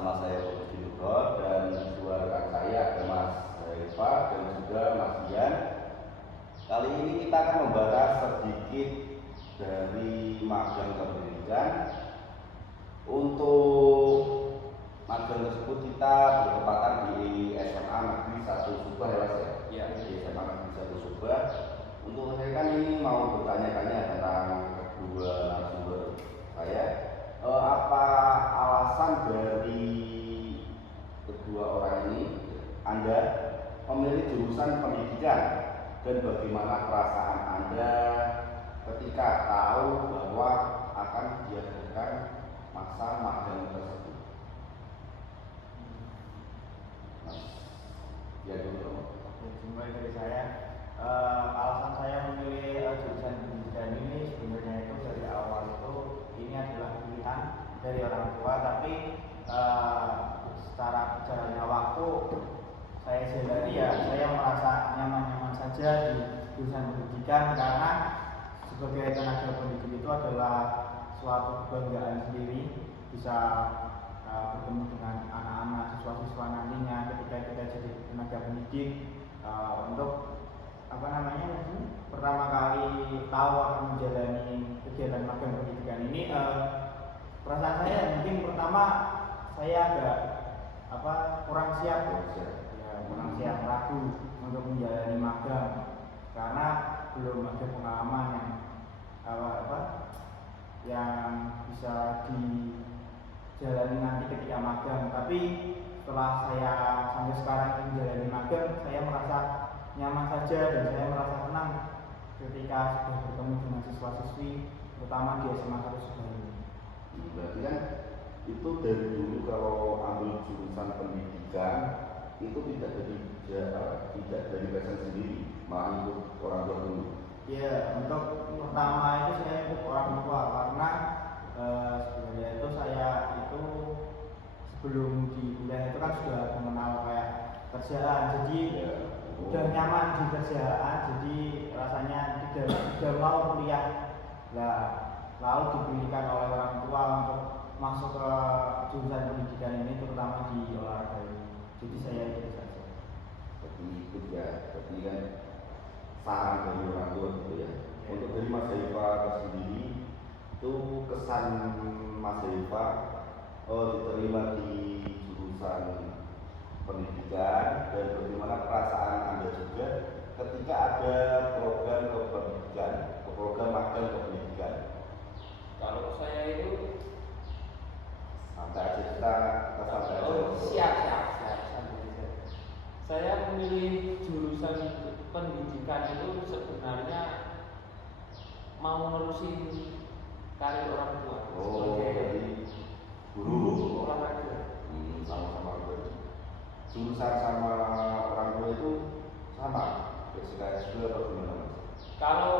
bersama saya Budi Nugroho dan dua rekan saya ada Mas Eva dan juga Mas Dian. Kali ini kita akan membahas sedikit dari magang pendidikan. Untuk magang tersebut kita bertepatan di SMA Negeri 1 Subah ya Mas ya? Di SMA Negeri 1 Subah. Untuk saya kan ini mau bertanya-tanya tentang kedua narasumber saya. Apa alasan dari kedua orang ini Anda memilih jurusan pendidikan dan bagaimana perasaan Anda ketika tahu bahwa akan diadakan masa magang tersebut? Mas, ya dulu. Dimulai dari saya. Alasan saya memilih jurusan pendidikan ini sebenarnya itu dari awal itu ini adalah pilihan dari orang tua, tapi secara berjalannya waktu saya sendiri ya saya merasa nyaman-nyaman saja di jurusan pendidikan karena sebagai tenaga pendidik itu adalah suatu kebanggaan sendiri bisa bertemu dengan anak-anak siswa-siswa nantinya ketika kita jadi tenaga pendidik untuk pertama kali tahu akan menjalani kegiatan magang pendidikan ini. Perasaan saya mungkin pertama saya agak kurang siap, ragu untuk menjalani magang karena belum ada pengalaman yang bisa dijalani nanti ketika magang. Tapi setelah saya sampai sekarang menjalani magang, saya merasa nyaman saja dan saya merasa tenang ketika sudah bertemu dengan siswa-siswi terutama di SMA 1 Subah ini. Berarti kan itu dari dulu kalau ambil jurusan pendidikan itu tidak dari passion sendiri, malah ikut orang tua dulu. Ya, untuk pertama itu saya ikut orang tua karena sebenarnya itu saya itu sebelum di kuliah itu kan sudah mengenal kayak kerjaan, jadi udah nyaman di kerjaan, jadi rasanya tidak mau kuliah. Lalu dipilihkan oleh orang tua untuk masuk ke jurusan pendidikan ini terutama di olahraga ini. Jadi saya ikut saja. Jadi ikut ya, berarti kan saran dari orang tua gitu ya. Untuk dari Mas Eva sendiri itu kesan Mas Eva diterima di jurusan pendidikan dan bagaimana perasaan Anda juga ketika ada program kependidikan, program magang pendidikan. Kalau saya itu sampai aja kita sampai aja. Siap. Saya memilih jurusan pendidikan itu sebenarnya mau nerusin karir orang tua. Jadi guru olahraga. Sama-sama guru. Jurusan sama orang tua itu sama, fisika S2 atau gimana Mas? Kalau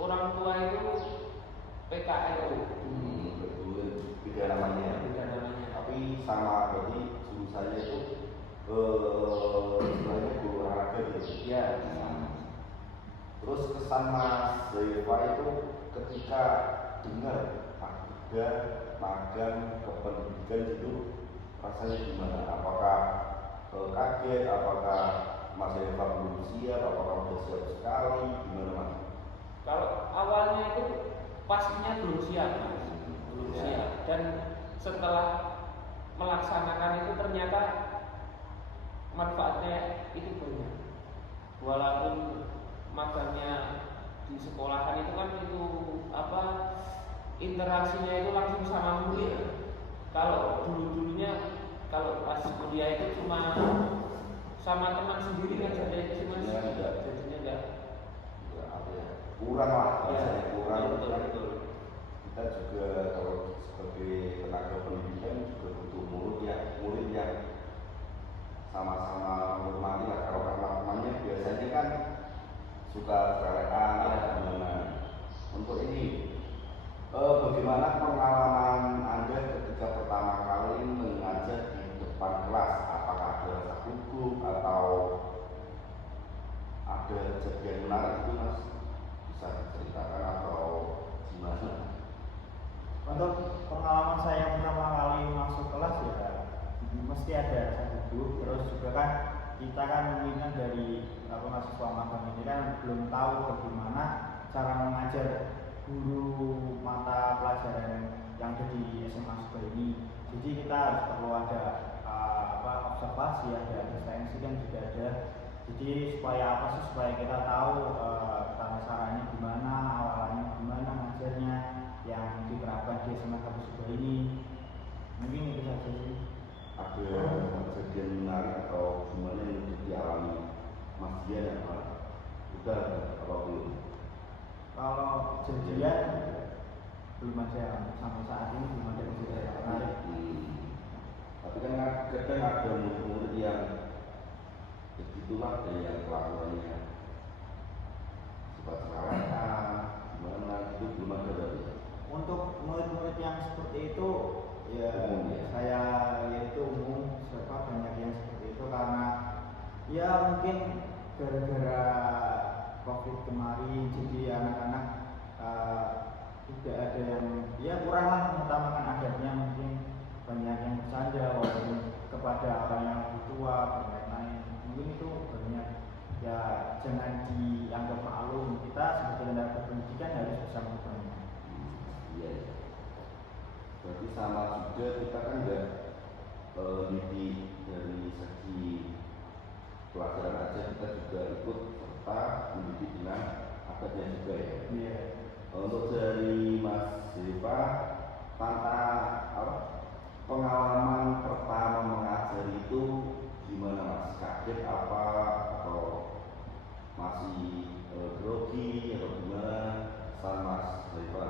orang tua itu PKLU. Betul, beda namanya. Tapi sama, berarti jurusannya itu istilahnya guru olahraga gitu. Ya. Terus kesan Mas Eva itu ketika dengar ada magang kependidikan itu rasanya gimana? Apakah kaget? Apakah Mas Eva belum siap? Apakah sudah siap sekali? Gimana Mas? Kalau awalnya itu pastinya belum siap. Dan setelah melaksanakan itu ternyata manfaatnya itu banyak. Walaupun magangnya di sekolahan itu kan itu interaksinya itu langsung sama murid. Kalau dulunya kalau pas kuliah itu cuma sama teman sendiri kan jadinya enggak kurang lah, kurang. Betul. Kita juga kalau sebagai tenaga pendidikan juga butuh murid yang sama-sama menghormati lah. Kalau teman-temannya biasanya kan suka cerewet gimana. Untuk ini bagaimana pengalaman Anda ketika pertama kali mengajar di depan kelas? Apakah ada rasa gugup atau ada kejadian menarik itu Mas? Bisa diceritakan atau gimana? Untuk pengalaman saya pertama kali masuk kelas ya mesti ada rasa gugup. Terus juga kan kita kan mungkin dari mahasiswa magang ini kan belum tahu bagaimana cara mengajar guru mata pelajaran yang ada di SMA Suba ini. Jadi kita harus perlu ada observasi, ada asistensi kan juga ada. Jadi supaya kita tahu tata caranya gimana, awalannya gimana, ngajarnya yang diterapkan di SMA Suba ini. Mungkin itu saja sih. Ada kejadian menarik atau gimana yang dialami Mas Dian apa? Udah apa belum? Kalau kejadian belum ada, sampai saat ini belum ada kejadian menarik. Tapi kan kadang ada murid-murid yang begitulah yang kelakuannya seperti gimana itu belum ada berarti. Untuk murid-murid yang seperti itu ya saya yaitu umum, banyak yang seperti itu karena ya mungkin gara-gara COVID kemarin jadi anak-anak tidak ada yang kurang lah mengutamakan adabnya, mungkin banyak yang bercanda walaupun kepada orang yang lebih tua dan lain-lain, mungkin itu banyak. Ya jangan dianggap maklum, kita sebagai tenaga pendidikan harus bisa mengubahnya. Iya. Berarti sama juga kita kan nggak didik dari segi pelajaran aja, kita juga ikut serta mendidik dengan adabnya juga ya. Iya. Untuk dari Mas Deva, pengalaman pertama mengajar itu gimana Mas? Kaget apa atau masih grogi atau gimana? San Mas Deva.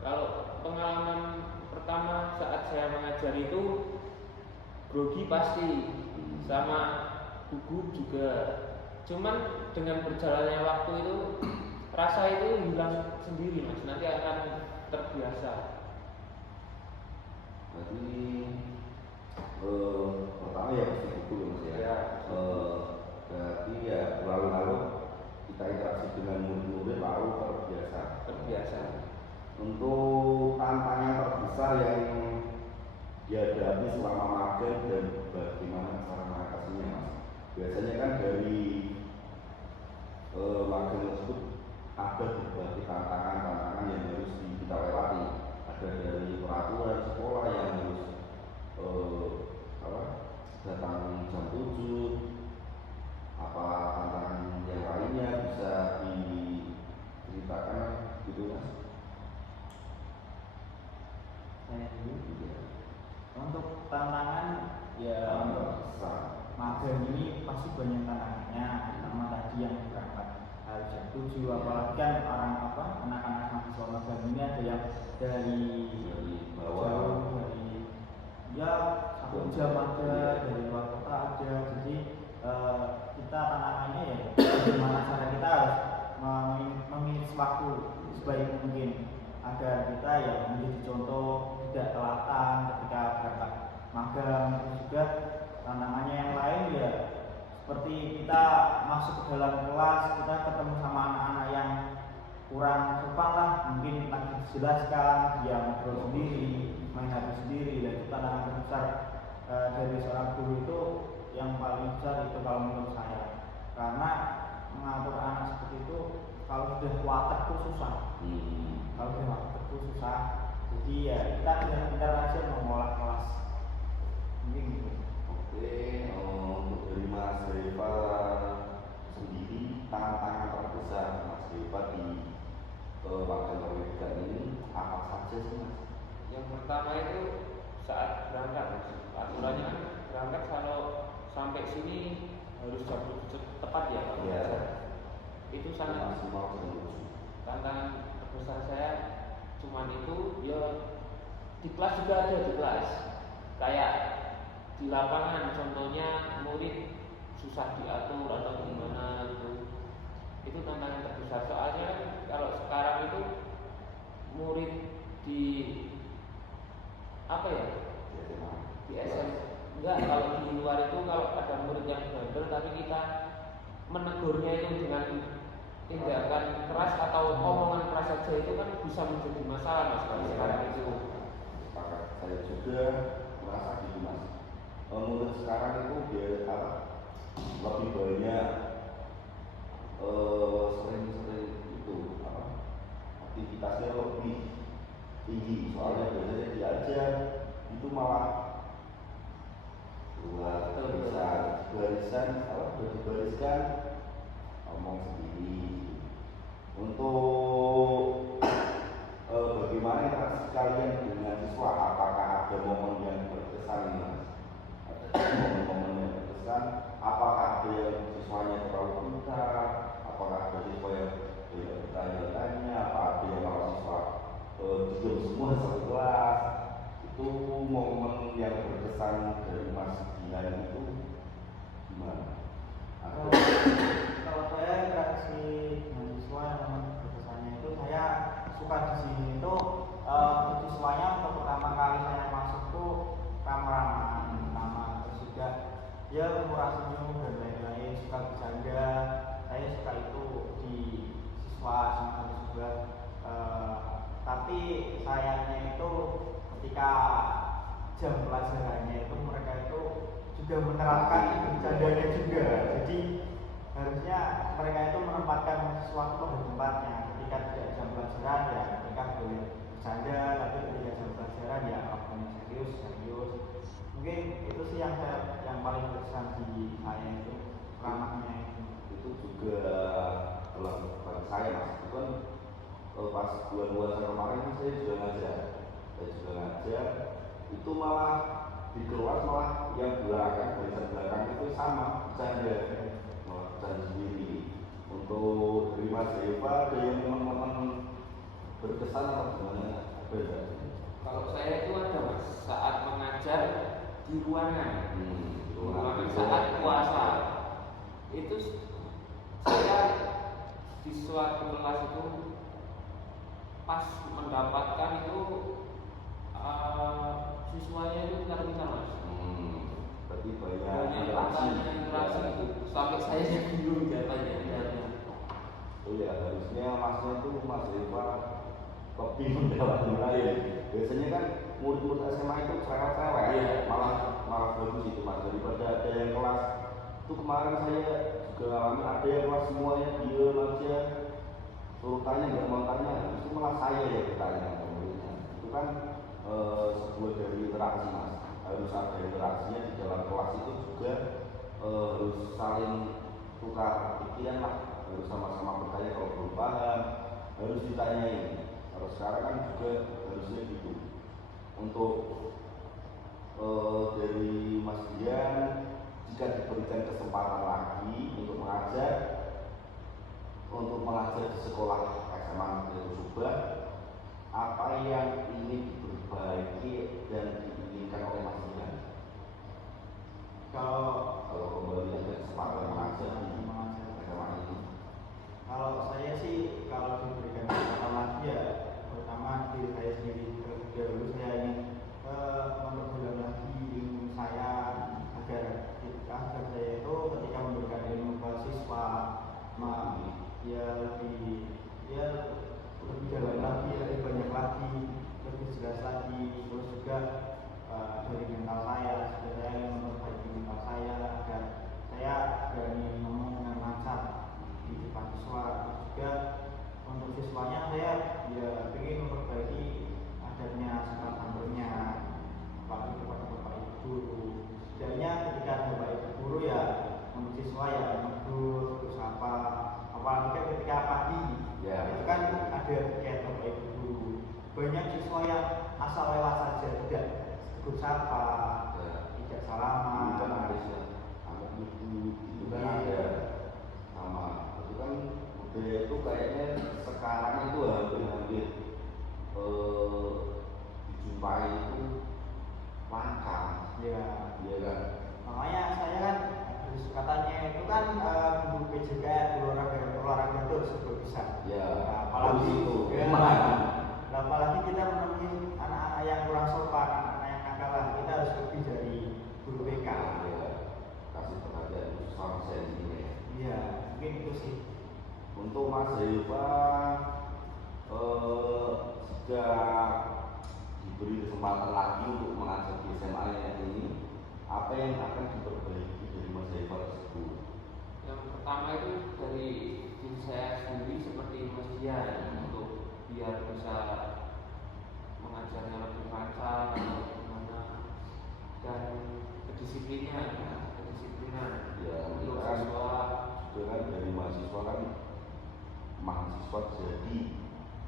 Kalau pengalaman pertama saat saya mengajar itu grogi pasti, sama gugup juga. Cuman dengan berjalannya waktu itu rasa itu hilang sendiri Mas, nanti akan terbiasa. Berarti pertama ya pasti gugup Mas ya. Berarti ya lalu kita interaksi dengan murid-murid lalu terbiasa. Untuk tantangan terbesar yang dihadapi selama magang dan bagaimana cara mengatasinya Mas? Biasanya kan dari magang tersebut ada berbagai tantangan yang harus kita lewati. Ada dari peraturan sekolah yang harus datang jam 7, apa tantangan yang lainnya bisa diceritakan gitu Mas? Saya dulu. Untuk tantangan ya magang ini pasti banyak tantangannya. Pertama tadi yang berangkat harus jam 7, apalagi kan anak-anak mahasiswa magang ini ada yang dari jauh, dari satu jam ada, dari luar kota ada. Jadi kita tantangannya ya bagaimana cara kita harus memilih waktu sebaik mungkin agar kita ya menjadi contoh, tidak telatan ketika berangkat magang. Terus juga tantangannya yang lain ya seperti kita masuk ke dalam kelas, kita ketemu sama anak-anak yang kurang sopan lah, mungkin lagi dijelaskan dia ngobrol sendiri, main HP sendiri. Dan itu tantangan terbesar dari seorang guru itu, yang paling besar itu kalau menurut saya, karena mengatur anak seperti itu kalau sudah watak itu susah. Kalau sudah watak itu susah, jadi ya kita benar-benar aja mengolah kelas. Mungkin gitu. Oke, untuk dari Mas Deva sendiri, tantangan terbesar Mas Deva di magang pendidikan ini apa saja sih Mas? Yang pertama itu saat berangkat, aturannya kan berangkat kalau sampai sini harus jam tepat ya Pak. Ya. Itu sangat maksimal jam 7. Tantangan terbesar saya cuman itu ya di kelas juga ada, di kelas kayak di lapangan contohnya murid susah diatur atau gimana itu tantangan terbesar. Soalnya kan kalau sekarang itu murid di di SM enggak, kalau di luar itu kalau ada murid yang bandel tapi kita menegurnya itu dengan tindakan keras atau omongan keras saja, itu kan bisa menjadi masalah Mas kalau sekarang itu. Sepakat, saya juga merasa gitu Mas. murid sekarang itu dia lebih banyak sering-sering itu aktivitasnya lebih tinggi, soalnya biasanya diajar itu malah buat dibariskan ngomong sendiri. Untuk bagaimana interaksi kalian dengan siswa, apakah ada momen yang berkesan ini? Momen-momen yang berkesan, apakah ada yang siswanya terlalu pintar, apakah ada siswa yang tidak bertanya-tanya, apa ada yang malah siswa diam semua satu kelas. Itu momen yang berkesan dari Mas Dian itu gimana? Kalau saya interaksi dengan siswa yang memang berkesannya itu saya suka di sini itu siswanya untuk pertama kali saya masuk tuh ramah-ramah pertama, terus juga dia murah senyum dan lain-lain, suka bercanda. Saya suka itu di siswa sama juga. Tapi sayangnya itu ketika jam pelajarannya itu mereka itu juga menerapkan bercandanya juga. Jadi harusnya mereka itu menempatkan sesuatu pada tempatnya. Ketika tidak jam pelajaran ya mereka boleh bercanda, tapi ketika jam pelajaran ya waktunya serius. Mungkin itu sih yang paling berkesan di saya itu ramahnya itu juga kalau saya Mas itu kan pas bulan puasa kemarin saya juga ngajar itu malah di kelas malah yang barisan belakang itu sama bercanda sendiri. Untuk dari Mas Eva ada yang teman-teman berkesan atau gimana? Kalau saya itu ada Mas, saat mengajar di ruangan, saat puasa itu saya di suatu kelas itu pas mendapatkan itu siswanya itu pintar-pintar Mas. Berarti banyak interaksi itu sampai saya jadi bingung jawabannya. Oh ya, harusnya Masnya itu Mas Eva lebih mendalami lain. Biasanya kan murid-murid SMA itu cerewet-cerewet, malah bagus itu Mas. Daripada ada yang kelas itu kemarin saya juga ngalamin ada yang kelas semuanya diam aja, suruh tanya nggak mau tanya, itu malah saya yang bertanya ke muridnya. Itu kan sebuah dari interaksi Mas. Harus ada interaksinya di dalam kelas itu juga harus saling tukar pikiran lah, harus sama-sama bertanya kalau belum paham, harus ditanyain. Kalau sekarang kan juga harusnya gitu. Untuk dari Mas Dian, jika diberikan kesempatan lagi untuk mengajar di sekolah SMA Negeri Subah, apa yang ingin diperbaiki dan diinginkan oleh Mas Dian? Kalau kembali ke kesempatan mengajar di SMA ini, kalau saya sih kalau diberikan kesempatan lagi ya pertama diri saya sendiri dahulu saya ingin memperdalam lagi ilmu saya agar saya itu ketika memberikan ilmu ke siswa lebih dalam lagi, lebih banyak lagi, lebih jelas lagi. Terus juga dari mental saya memperbaiki mental saya agar saya berani ngomong dengan lancar di depan siswa. Terus juga untuk siswanya saya ingin memperbaiki adabnya, sopan santunnya, apalagi kepada bapak ibu guru. Setidaknya ketika ada bapak ibu guru ya untuk siswa ya menegur, terus apa, apalagi ketika pagi itu kan ada kayak bapak ibu guru. Banyak siswa yang asal lewat saja, tidak tegur sapa, tidak salaman. kan harusnya anak itu kan ada sama. Itu kan budaya itu kayaknya sekarang itu hampir dijumpai itu langka. Iya kan. Makanya saya kan harus katanya itu kan guru PJK olahraga itu sebelum bisa. Apalagi itu. Apalagi kita menemui anak-anak yang kurang sopan, anak-anak yang nakalan, kita harus lebih dari guru BK. Kasih perhatian khusus sama senior. Iya, mungkin itu sih. Untuk Mas Eva, jika diberi kesempatan lagi untuk mengajar di SMA ini, apa yang akan diperbaiki dari Mas Eva tersebut? Yang pertama itu dari diri saya sendiri seperti Mas Dian, untuk biar bisa mengajarnya lebih lancar atau gimana, dan kedisiplinan Ya, untuk kan siswa. juga kan dari mahasiswa jadi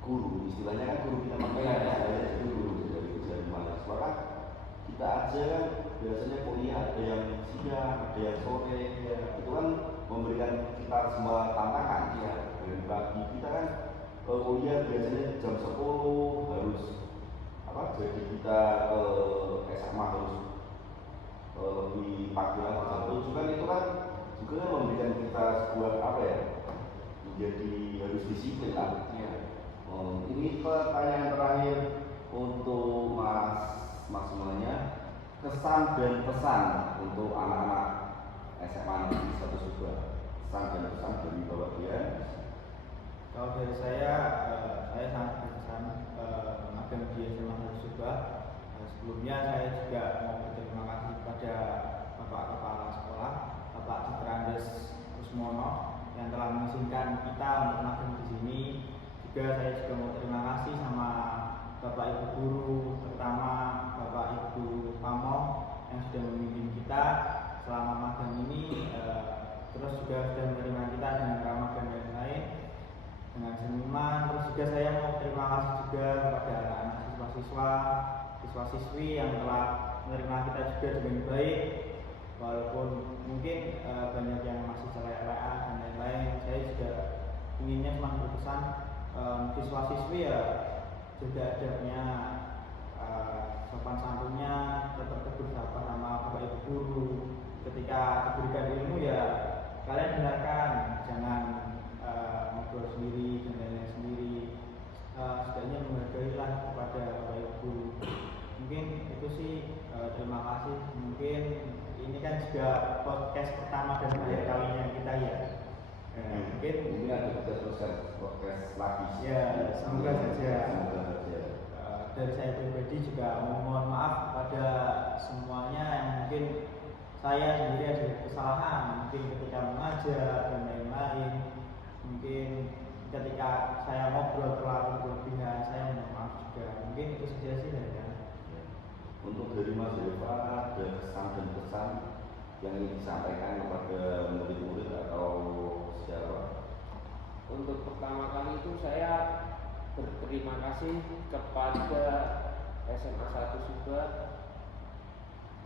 guru, istilahnya kan guru kita pakai istilahnya guru dari mahasiswa kan kita aja kan biasanya kuliah ada yang siang, ada yang sore, itu kan memberikan kita semua tantangan ya. Dari pagi kita kan kuliah biasanya jam 10 harus jadi kita SMA harus lebih pagi lagi jam 7 kan, itu kan juga memberikan kita sebuah menjadi harus disiplin lah. Ini pertanyaan terakhir untuk Mas semuanya, kesan dan pesan untuk anak-anak SMA Negeri 1 Subah, kesan dan pesan dari Bapak Dian. Kalau dari saya sangat berkesan magang di SMA Negeri Subah. Sebelumnya saya juga mau berterima kasih kepada Bapak Kepala Sekolah, Bapak Citrandes Kusmono, yang telah mengizinkan kita untuk magang di sini. Juga saya juga mau terima kasih sama Bapak Ibu guru, terutama Bapak Ibu Pamo yang sudah memimpin kita selama magang ini, terus juga sudah menerima kita dengan ramah dan lain-lain, dengan senyuman. Terus juga saya mau terima kasih juga kepada anak-anak siswa-siswi yang telah menerima kita juga dengan baik, walaupun mungkin banyak yang masih celek-celekan dan lain-lain. Saya juga inginnya cuma berpesan, siswa-siswi ya juga adabnya, sopan santunnya, tetap bersapa sama Bapak Ibu guru. Ketika diberikan ilmu ya kalian dengarkan, jangan ngobrol sendiri dan lain-lain sendiri. Setidaknya menghargailah kepada Bapak Ibu guru. Mungkin itu sih, terima kasih. Mungkin ini kan juga podcast pertama dan terakhir kalinya kita ya. Mungkin ini ada podcast lagi. Ya, semoga saja. Dari saya pribadi juga mohon maaf kepada semuanya yang mungkin saya sendiri ada kesalahan, mungkin ketika mengajar dan lain-lain. Mungkin ketika saya ngobrol terlalu berlebihan, saya mohon maaf juga. Mungkin itu saja sih dari saya. Untuk dari Mas Eva, ada kesan dan pesan yang ingin disampaikan kepada murid-murid atau siapa? Untuk pertama kali itu saya berterima kasih kepada SMA 1 Subah,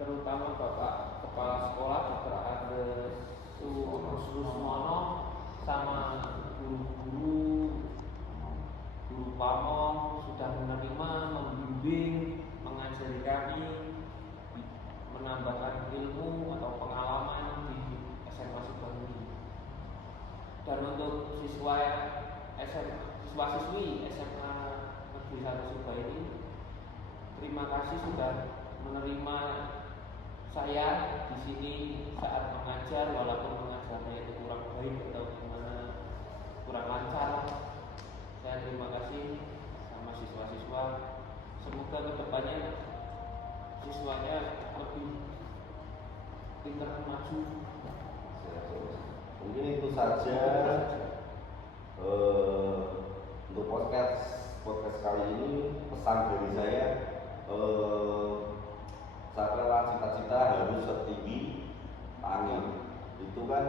terutama Bapak Kepala Sekolah Dr. Andes Rusmono, sama guru-guru Pamo sudah menerima, membimbing, mengajari kami, menambahkan ilmu atau pengalaman di SMA Subah ini. Dan untuk siswa-siswi SMA Negeri 1 Subah ini, terima kasih sudah menerima saya di sini saat mengajar, walaupun mengajarnya itu kurang baik atau gimana, kurang lancar. Saya terima kasih sama siswa-siswa. Semoga kedepannya siswanya lebih pintar, maju. Mungkin itu saja untuk podcast kali ini. Pesan dari saya, satralah cita-cita harus setinggi angin. Itu kan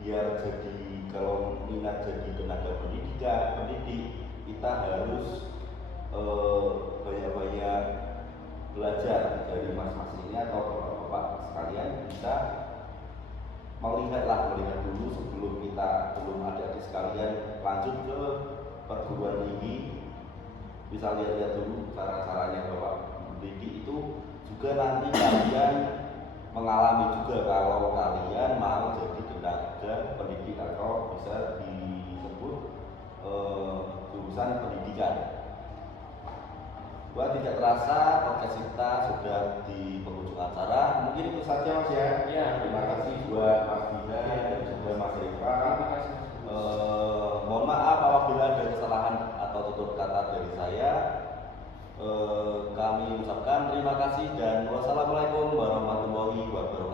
biar jadi, kalau minat jadi tenaga pendidik, kita harus banyak-banyak belajar dari mas-mas ini atau bapak-bapak sekalian. Bisa melihat dulu sebelum adik-adik sekalian lanjut ke perguruan tinggi. Bisa lihat dulu cara-caranya bapak mendidik itu, juga nanti kalian mengalami juga kalau kalian mau jadi tenaga pendidik atau bisa disebut jurusan pendidikan. Tidak terasa podcast kita sudah di penghujung acara. Mungkin itu saja Mas ya. Terima kasih buat Mas Dina dan juga Mas Eva. Mohon maaf apabila ada kesalahan atau tutur kata dari saya. Kami ucapkan terima kasih dan wassalamualaikum warahmatullahi buat